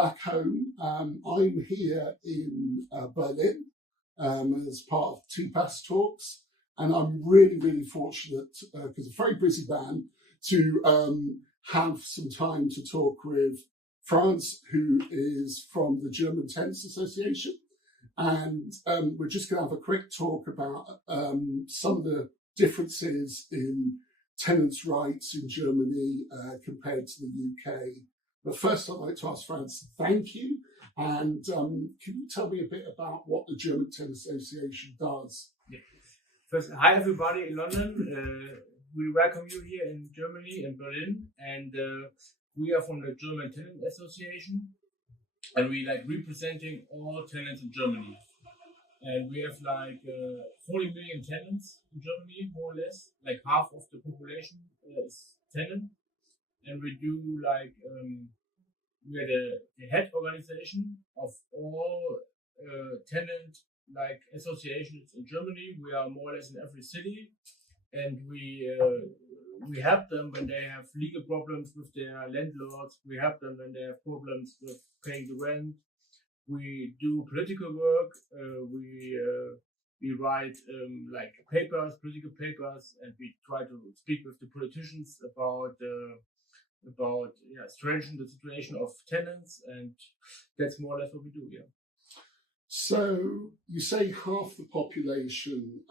back home. I'm here in Berlin as part of Tpas talks, and I'm really fortunate because I'm a very busy man to have some time to talk with Franz, who is from the German Tenants Association, and we're just going to have a quick talk about some of the differences in tenants' rights in Germany compared to the UK. But first, I'd like to ask Franz, thank you. And can you tell me a bit about what the German Tenants Association does? Yeah. First, hi everybody in London. We welcome you here in Germany, in Berlin. And we are from the German Tenants Association. And we representing all tenants in Germany. And we have 40 million tenants in Germany, more or less. Like half of the population is tenant. And we do we are the head organization of all tenant associations in Germany. We are more or less in every city, and we help them when they have legal problems with their landlords. We help them when they have problems with paying the rent. We do political work. We write papers, political papers, and we try to speak with the politicians about strengthening the situation of tenants, and that's more or less what we do. Yeah. So you say half the population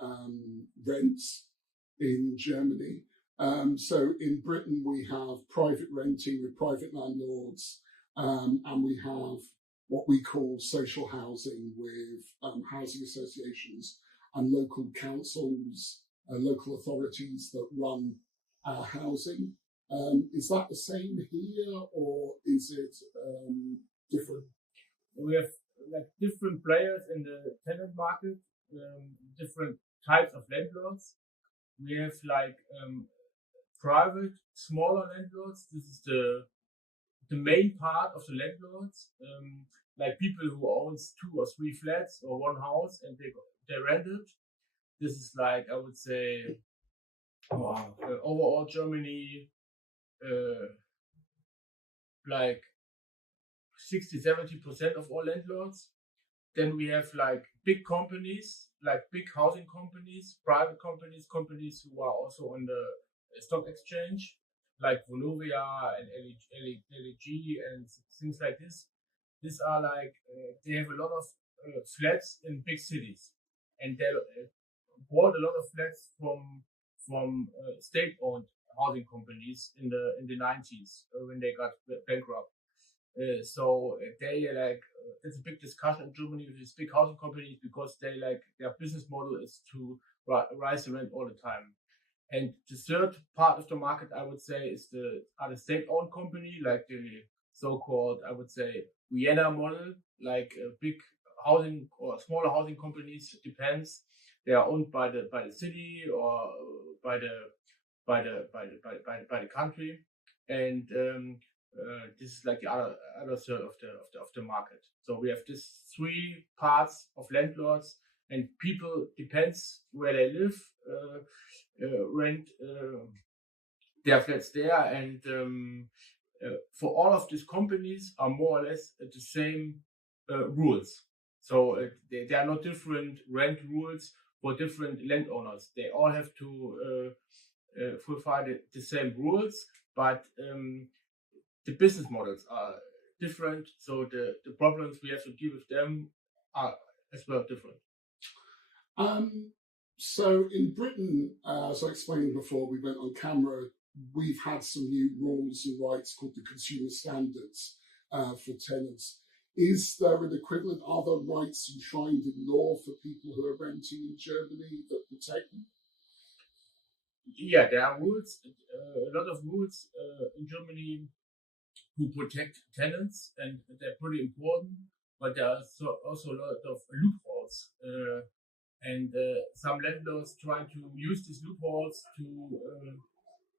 rents in Germany. So in Britain we have private renting with private landlords, and we have what we call social housing with housing associations and local councils, local authorities that run our housing. Is that the same here, or is it different? We have different players in the tenant market, different types of landlords. We have private, smaller landlords. This is the main part of the landlords. People who owns 2 or 3 flats or 1 house and they rent it. This is I would say overall Germany. 60-70% of all landlords. Then we have big companies, big housing companies, private companies who are also on the stock exchange, like Vonovia and LEG and things like this. These are they have a lot of flats in big cities, and they bought a lot of flats from state-owned housing companies in the 90s when they got bankrupt. So they there's a big discussion in Germany with these big housing companies because they their business model is to rise the rent all the time. And the third part of the market, I would say, is the state-owned company, like the so-called, I would say, Vienna model, big housing or smaller housing companies. It depends. They are owned by the city or by the country, and this is the other third of the market. So we have these 3 parts of landlords, and people depends where they live, rent their flats there, and for all of these companies are more or less the same rules. So they are not different rent rules for different landowners. They all have to fulfill the same rules, but the business models are different, so the problems we have to deal with them are as well different. So in Britain, as I explained before we went on camera, we've had some new rules and rights called the consumer standards for tenants. Is there an equivalent? Are there rights enshrined in law for people who are renting in Germany that protect them? Yeah, there are rules, a lot of rules in Germany who protect tenants, and they're pretty important, but there are also a lot of loopholes. And some landlords try to use these loopholes to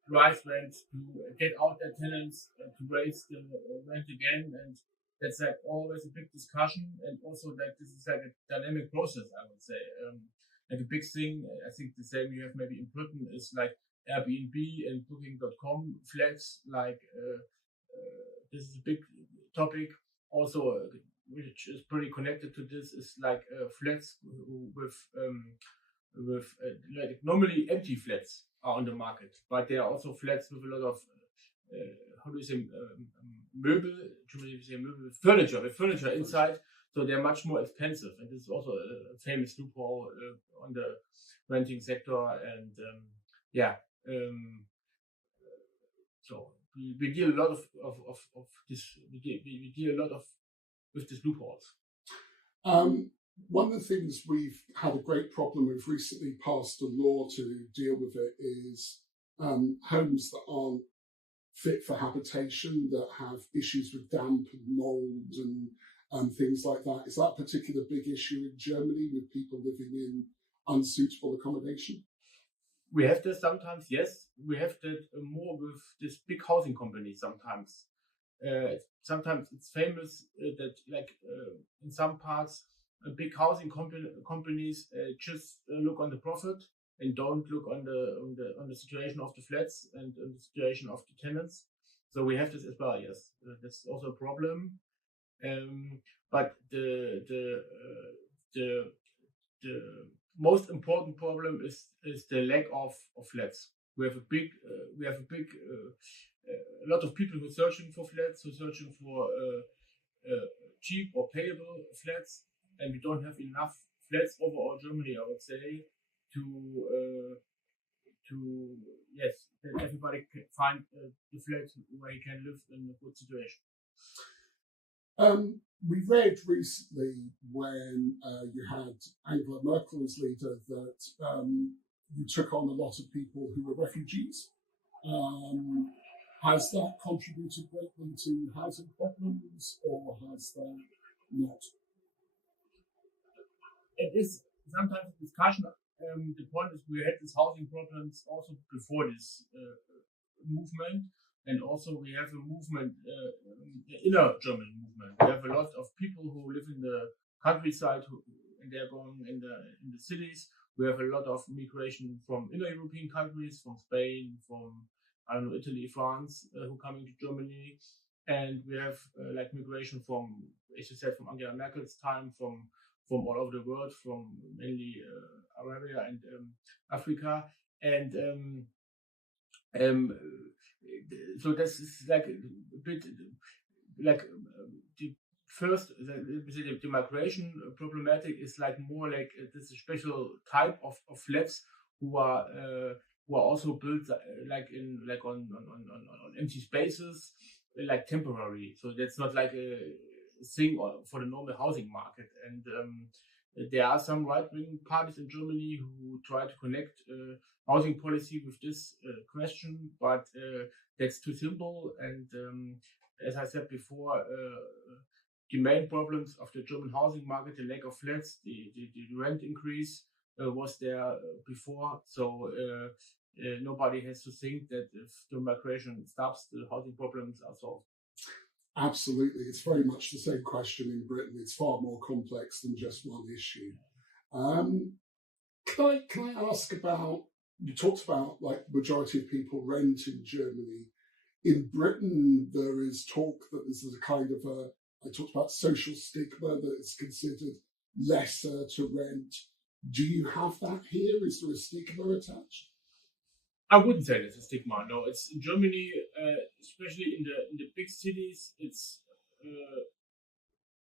rise rent, to get out their tenants, to raise the rent again, and that's always a big discussion, and also this is a dynamic process, I would say. A big thing, I think the same you have maybe in Britain is Airbnb and Booking.com flats. This is a big topic. also, which is pretty connected to this, is like flats with like normally empty flats are on the market, but there are also flats with a lot of how do you say furniture, with furniture inside, so they're much more expensive, and this is also a famous loophole on the renting sector, and so we deal a lot of this. We deal a lot of with these loopholes. One of the things we've had a great problem with recently passed a law to deal with it is homes that aren't fit for habitation, that have issues with damp and mold and things like that. Is that a particular big issue in Germany with people living in unsuitable accommodation? We have this sometimes, yes. We have that more with this big housing companies sometimes. Sometimes it's famous that in some parts, big housing companies just look on the profit and don't look on the situation of the flats and on the situation of the tenants. So we have this as well, yes. That's also a problem. But the most important problem is the lack of flats. We have a lot of people who are searching for flats, who are searching for cheap or payable flats, and we don't have enough flats overall Germany, I would say, that everybody can find the flat where he can live in a good situation. We read recently when you had Angela Merkel as leader that you took on a lot of people who were refugees. Has that contributed greatly to housing problems, or has that not? It is sometimes a discussion. The point is we had these housing problems also before this movement, and also we have a movement, the inner German movement. We have a lot of people who live in the countryside, and they're going in the cities. We have a lot of migration from inner European countries, from Spain, from Italy, France, who coming to Germany, and we have migration from, as you said, from Angela Merkel's time, from all over the world, from mainly Arabia and Africa, and so this is like a bit like the first the migration problematic is like more like this special type of flats who are also built on empty spaces, like temporary. So that's not like a thing for the normal housing market. And there are some right-wing parties in Germany who try to connect housing policy with this question, but that's too simple. And as I said before, the main problems of the German housing market, the lack of flats, the rent increase was there before. So nobody has to think that if the migration stops, the housing problems are solved. Absolutely. It's very much the same question in Britain. It's far more complex than just one issue. Can I ask about, you talked about like majority of people rent in Germany. In Britain, there is talk that this is a kind of I talked about social stigma, that it's considered lesser to rent. Do you have that here? Is there a stigma attached? I wouldn't say there's a stigma. No, it's in Germany, especially in the big cities. It's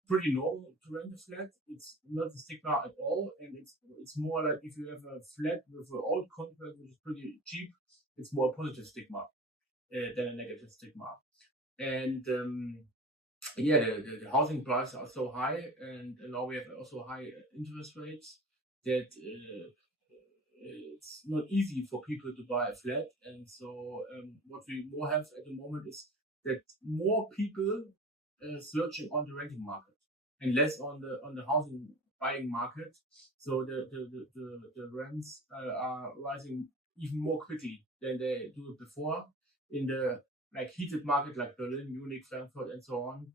pretty normal to rent a flat. It's not a stigma at all, and it's more like if you have a flat with an old contract which is pretty cheap, it's more a positive stigma than a negative stigma. And the housing prices are so high, and now we have also high interest rates that. It's not easy for people to buy a flat, and so what we more have at the moment is that more people searching on the renting market and less on the housing buying market. So the rents are rising even more quickly than they do it before in the like heated market like Berlin, Munich, Frankfurt, and so on.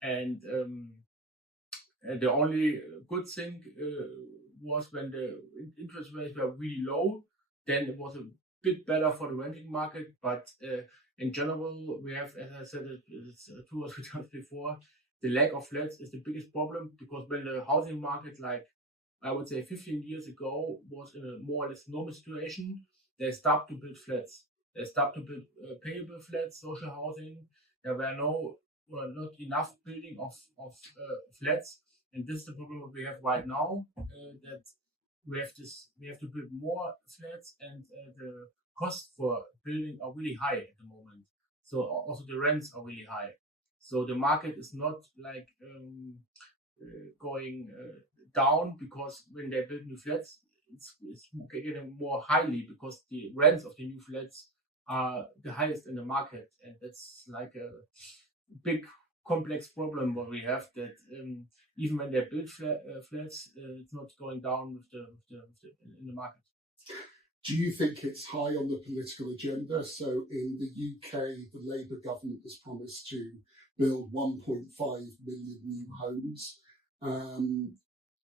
And the only good thing was when the interest rates were really low, then it was a bit better for the renting market. But in general, we have, as I said, it's 2 or 3 times before, the lack of flats is the biggest problem, because when the housing market, like I would say 15 years ago, was in a more or less normal situation, they stopped to build flats. They stopped to build payable flats, social housing. There were not enough building of flats, and this is the problem we have right now. That we have to build more flats, and the costs for building are really high at the moment. So also the rents are really high. So the market is not like going down, because when they build new flats, it's getting more highly, because the rents of the new flats are the highest in the market, and that's like a big complex problem what we have, that even when they build flats, it's not going down with the in the market. Do you think it's high on the political agenda? So in the UK, the Labour government has promised to build 1.5 million new homes.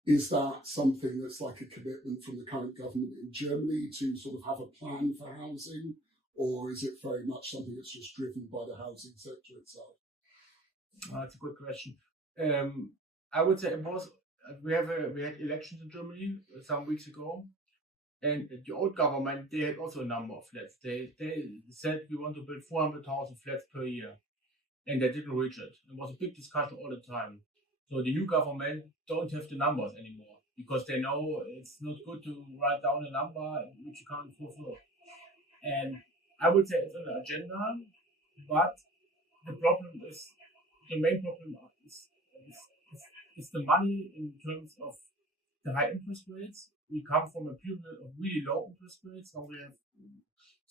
Is that something that's like a commitment from the current government in Germany to sort of have a plan for housing, or is it very much something that's just driven by the housing sector itself? That's a good question. I would say it was. We had elections in Germany some weeks ago, and the old government, they had also a number of flats. They said we want to build 400,000 flats per year, and they didn't reach it. It was a big discussion all the time. So the new government don't have the numbers anymore, because they know it's not good to write down a number which you can't fulfill. And I would say it's on the agenda, but the main problem is the money in terms of the high interest rates. We come from a period of really low interest rates. Now we have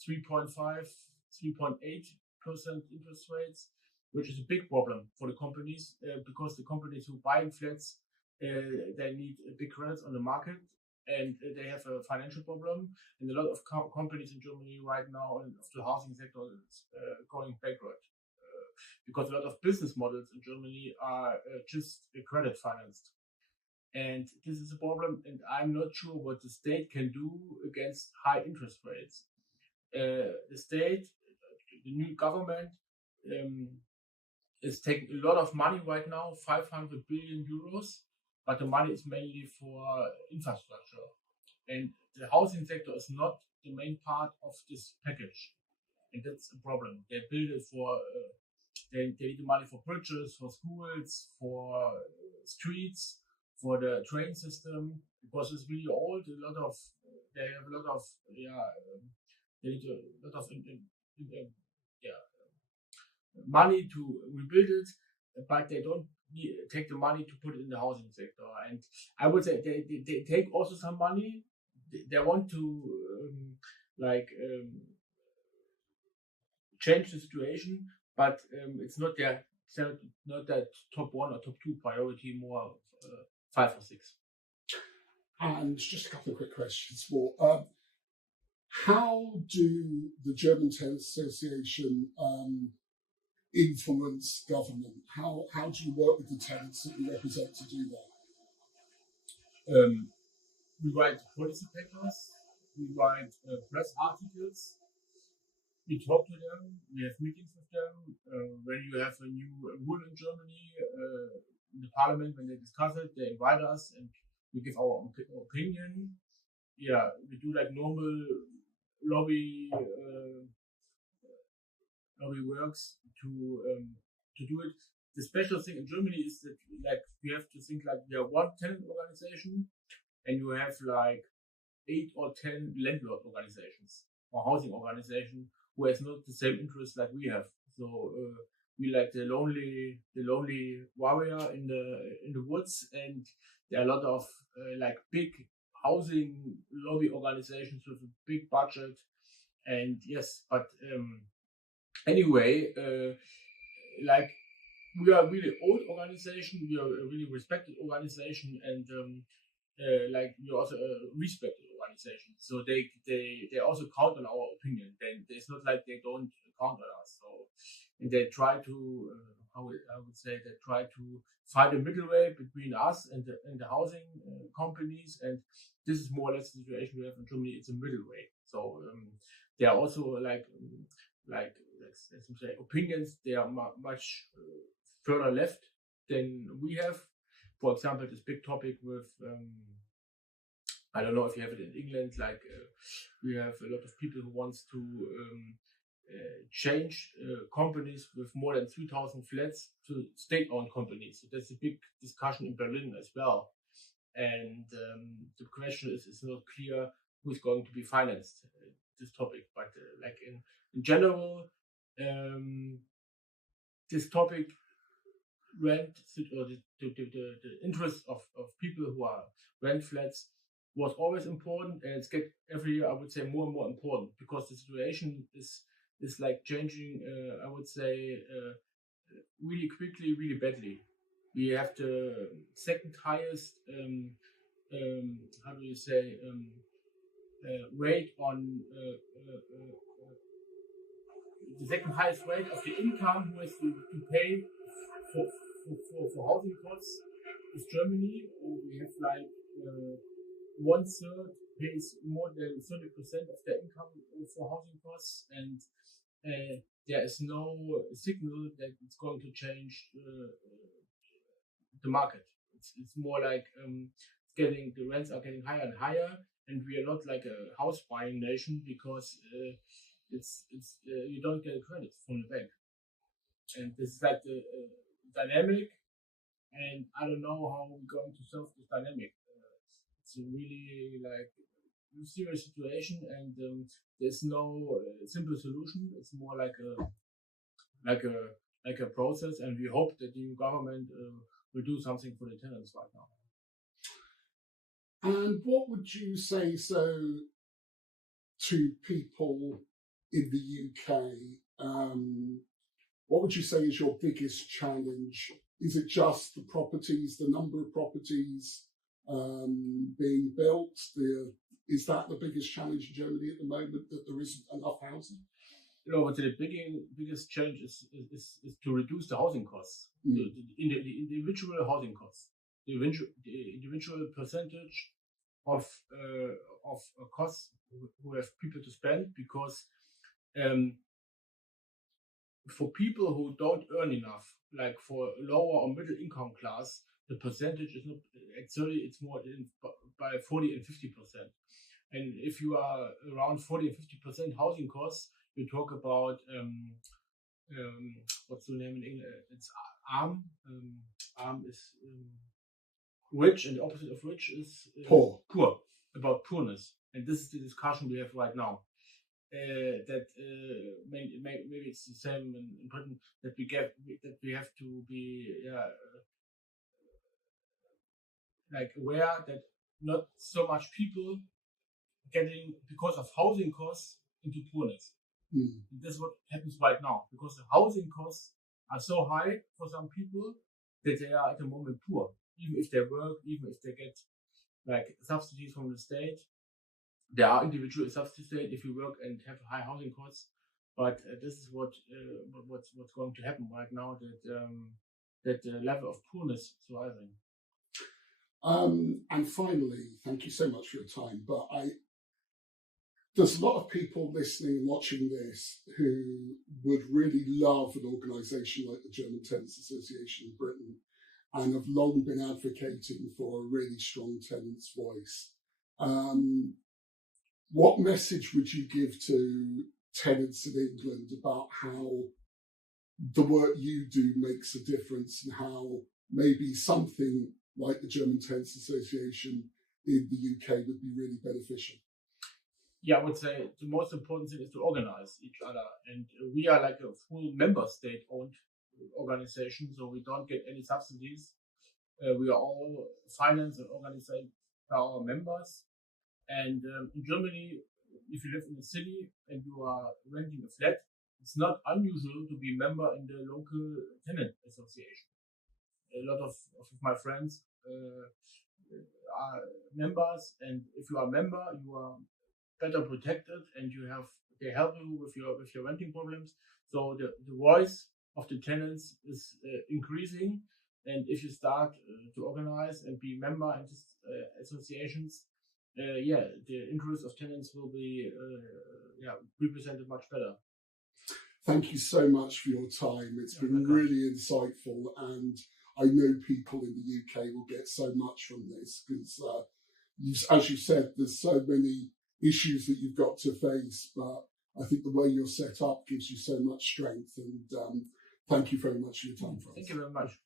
3.5, 3.8% interest rates, which is a big problem for the companies, because the companies who buy flats, they need big credits on the market, and they have a financial problem. And a lot of companies in Germany right now in the housing sector is going backward, because a lot of business models in Germany are just credit financed. And this is a problem, and I'm not sure what the state can do against high interest rates. The state, the new government, is taking a lot of money right now, 500 billion euros, but the money is mainly for infrastructure. And the housing sector is not the main part of this package. And that's a problem. They build it for, they need the money for bridges, for schools, for streets, for the train system, because it's really old. They have a lot of, they need a lot of, money to rebuild it, but they don't take the money to put it in the housing sector. And I would say they take also some money. They want to change the situation, but it's not that top one or top two priority, more 5 or 6. And just a couple of quick questions more. How do the German Tenants Association influence government? How do you work with the tenants that you represent to do that? We write policy papers, we write press articles, we talk to them, we have meetings with them. When you have a new rule in Germany, in the parliament, when they discuss it, they invite us and we give our opinion. Yeah, we do like normal lobby works to do it. The special thing in Germany is that like you have to think like we are one tenant organization, and you have like 8 or 10 landlord organizations or housing organizations who has not the same interest like we have. So we like the lonely warrior in the woods, and there are a lot of like big housing lobby organizations with a big budget. And yes, but anyway, like we are a really old organization, we are a really respected organization, and like we are also a respected organization. So they also count on our opinion. Then it's not like they don't count on us. So and they try to I would say they try to find a middle way between us and the housing companies, and this is more or less the situation we have in Germany. It's a middle way. So they are also like let's say opinions. They are much further left then we have, for example, this big topic with, I don't know if you have it in England, like we have a lot of people who wants to change companies with more than 3,000 flats to state-owned companies. So that's a big discussion in Berlin as well. And the question is not clear who is going to be financed this topic. But like in general, this topic, rent, or the interest of people who are rent flats was always important, and it's get every year, I would say, more and more important, because the situation is like changing, I would say, really quickly, really badly. We have the second highest, how do you say, rate on the second highest rate of the income who has to pay for housing costs is Germany. We have like 1/3 pays more than 30% of their income for housing costs, and there is no signal that it's going to change the market. It's more like the rents are getting higher and higher, and we are not like a house buying nation, because you don't get credit from the bank, and this is like the dynamic, and I don't know how we're going to solve this dynamic. It's a really like serious situation, and there's no simple solution. It's more like a process, and we hope that the new government will do something for the tenants right now. And what would you say to people in the UK? What would you say is your biggest challenge? Is it just the properties, the number of properties being built? Is that the biggest challenge in Germany at the moment, that there isn't enough housing? The biggest challenge is to reduce the housing costs, the individual housing costs, the individual percentage of costs who have people to spend, because for people who don't earn enough, like for lower or middle income class, the percentage is not actually, it's more by 40 and 50%. And if you are around 40 and 50% housing costs, you talk about what's the name in English? It's arm. Arm is rich, and the opposite of rich is poor. About poorness, and this is the discussion we have right now. That maybe it's the same in Britain, that we have to be like aware that not so much people getting, because of housing costs, into poorness. This is what happens right now, because the housing costs are so high for some people that they are at the moment poor, even if they work, even if they get like subsidies from the state. There are individual subsidies if you work and have high housing costs, but this is what's going to happen right now, that the level of poorness is rising. And finally, thank you so much for your time. But there's a lot of people listening and watching this who would really love an organisation like the German Tenants Association in Britain, and have long been advocating for a really strong tenants' voice. What message would you give to tenants in England about how the work you do makes a difference, and how maybe something like the German Tenants Association in the UK would be really beneficial? Yeah, I would say the most important thing is to organize each other. And we are like a full member state-owned organization, so we don't get any subsidies. We are all financed and organized by our members. And in Germany, if you live in a city and you are renting a flat, it's not unusual to be a member in the local tenant association. A lot of my friends are members, and if you are a member, you are better protected, and they help you with your renting problems. So the voice of the tenants is increasing, and if you start to organize and be a member in these associations, the interests of tenants will be represented much better. Thank you so much for your time. It's been really insightful, and I know people in the UK will get so much from this because, as you said, there's so many issues that you've got to face, but I think the way you're set up gives you so much strength. And thank you very much for your time, Francis. Thank you very much.